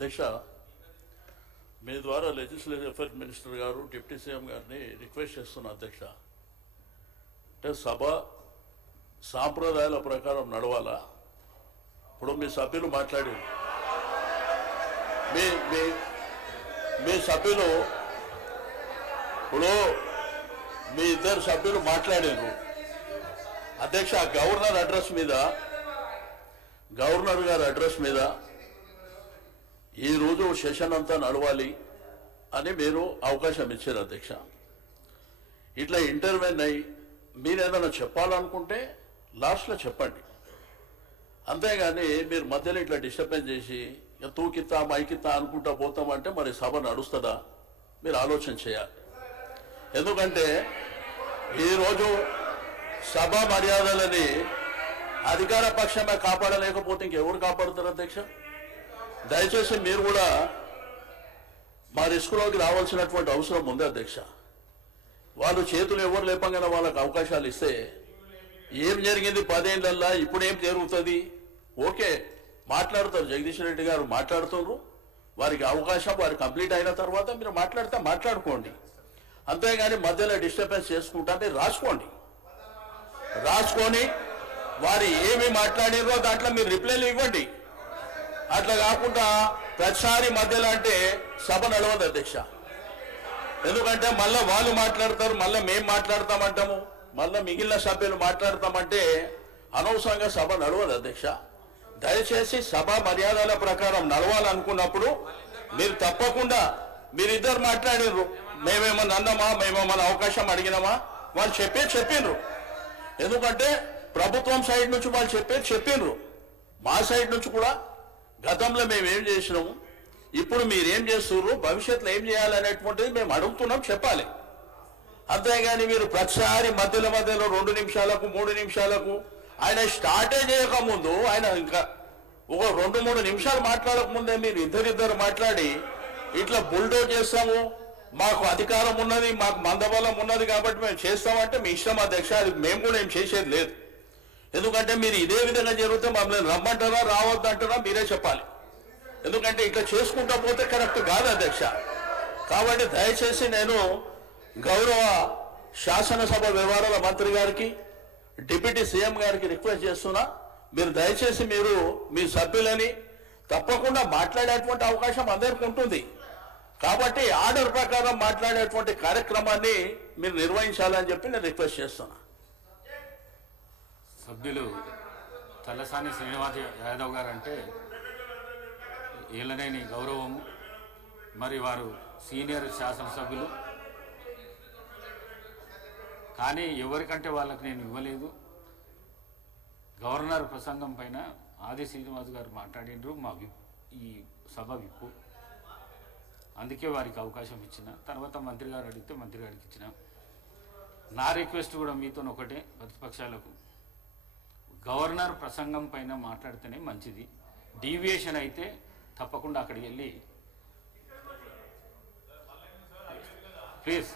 అధ్యక్ష, మీ ద్వారా legislative affairs minister గారు డిప్యూటీ సీఎం గారిని రిక్వెస్ట్ చేస్తున్నా అధ్యక్ష. అంటే సభ సాంప్రదాయాల ప్రకారం నడవాలా? ఇప్పుడు మీ సభ్యులు మాట్లాడారు, మీ సభ్యులు ఇప్పుడు మీ ఇద్దరు సభ్యులు మాట్లాడారు అధ్యక్ష. గవర్నర్ గారి అడ్రస్ మీద ఈరోజు సెషన్ అంతా నడవాలి అని మీరు అవకాశం ఇచ్చారు అధ్యక్ష. ఇట్లా ఇంటర్వ్యూన్ అయ్యి మీరేదైనా చెప్పాలనుకుంటే లాస్ట్లో చెప్పండి, అంతేగాని మీరు మధ్యలో ఇట్లా డిస్టర్బెన్స్ చేసి తూకిత్తా మైకిత్తా అనుకుంటా పోతామంటే మరి సభ నడుస్తుందా? మీరు ఆలోచన చేయాలి. ఎందుకంటే ఈరోజు సభ మర్యాదలని అధికార పక్షమే కాపాడలేకపోతే ఇంకెవరు కాపాడుతారు అధ్యక్ష? దయచేసి మీరు కూడా మా రిస్కులోకి రావాల్సినటువంటి అవసరం ఉంది అధ్యక్ష. వాళ్ళు చేతులు ఎవరు లేపంగానే వాళ్ళకి అవకాశాలు ఇస్తే ఏం జరిగింది 10 ఏళ్ళల్లో, ఇప్పుడు ఏం జరుగుతుంది? ఓకే, మాట్లాడతారు, జగదీష్ రెడ్డి గారు మాట్లాడుతున్నారు, వారికి అవకాశం వారు కంప్లీట్ అయిన తర్వాత మీరు మాట్లాడుకోండి, అంతేగాని మధ్యలో డిస్టర్బెన్స్ చేసుకుంటా మీరు రాసుకొని వారు ఏమి మాట్లాడినో దాంట్లో మీరు రిప్లైలు ఇవ్వండి. అట్లా కాకుండా ప్రతిసారి మధ్యలో అంటే సభ నడవదు అధ్యక్ష. ఎందుకంటే మళ్ళీ వాళ్ళు మాట్లాడతారు, మళ్ళీ మేము మాట్లాడతామంటాము, మళ్ళీ మిగిలిన సభ్యులు మాట్లాడతామంటే అనవసరంగా సభ నడవదు అధ్యక్ష. దయచేసి సభ మర్యాదల ప్రకారం నడవాలనుకున్నప్పుడు మీరు తప్పకుండా మీరిద్దరు మాట్లాడినరు, మేమేమన్నా అన్నామా, మేమేమన్నా అవకాశం అడిగినామా, వాళ్ళు చెప్పిండ్రు. ఎందుకంటే ప్రభుత్వం సైడ్ నుంచి వాళ్ళు చెప్పిండ్రు, మా సైడ్ నుంచి కూడా గతంలో మేము ఏం చేసినాము, ఇప్పుడు మీరేం చేస్తున్నారు, భవిష్యత్తులో ఏం చేయాలనేటువంటిది మేము అడుగుతున్నాం, చెప్పాలి. అంతేగాని మీరు ప్రతిసారి మధ్యలో 2 నిమిషాలకు 3 నిమిషాలకు ఆయన స్టార్టే చేయకముందు ఆయన ఇంకా ఒక 2-3 నిమిషాలు మాట్లాడకముందే మీరు ఇద్దరు మాట్లాడి ఇట్లా బుల్డోజ్ చేస్తాము, మాకు అధికారం ఉన్నది, మాకు మందబలం ఉన్నది కాబట్టి మేము చేస్తామంటే మీ ఇష్టం అధ్యక్ష. అది మేము కూడా ఏం చేసేది లేదు. ఎందుకంటే మీరు ఇదే విధంగా జరిగితే మమ్మల్ని రమ్మంటారా రావద్దంటారా మీరే చెప్పాలి. ఎందుకంటే ఇట్లా చేసుకుంటా పోతే కరెక్ట్ కాదు అధ్యక్ష. కాబట్టి దయచేసి నేను గౌరవ శాసనసభ వ్యవహారాల మంత్రి గారికి, డిప్యూటీ సీఎం గారికి రిక్వెస్ట్ చేస్తున్నా, మీరు దయచేసి మీరు మీ సభ్యులని తప్పకుండా మాట్లాడేటువంటి అవకాశం అందరికీ ఉంటుంది. కాబట్టి ఆర్డర్ ప్రకారం మాట్లాడేటువంటి కార్యక్రమాన్ని మీరు నిర్వహించాలని చెప్పి నేను రిక్వెస్ట్ చేస్తున్నా. సభ్యులు తలసాని శ్రీనివాస్ యాదవ్ గారు అంటే ఏలనేని గౌరవము, మరి వారు సీనియర్ శాసనసభ్యులు, కానీ ఎవరికంటే వాళ్ళకి నేను ఇవ్వలేదు. గవర్నర్ ప్రసంగం పైన ఆది శ్రీనివాస్ గారు మాట్లాడినరు, మా ఈ సభ విప్పు, అందుకే వారికి అవకాశం ఇచ్చిన. తర్వాత మంత్రి గారు అడిగితే మంత్రి గారికి ఇచ్చిన. నా రిక్వెస్ట్ కూడా మీతో ఒకటే, ప్రతిపక్షాలకు గవర్నర్ ప్రసంగం పైన మాట్లాడితేనే మంచిది. డీవియేషన్ అయితే తప్పకుండా అక్కడికి వెళ్ళి ప్లీజ్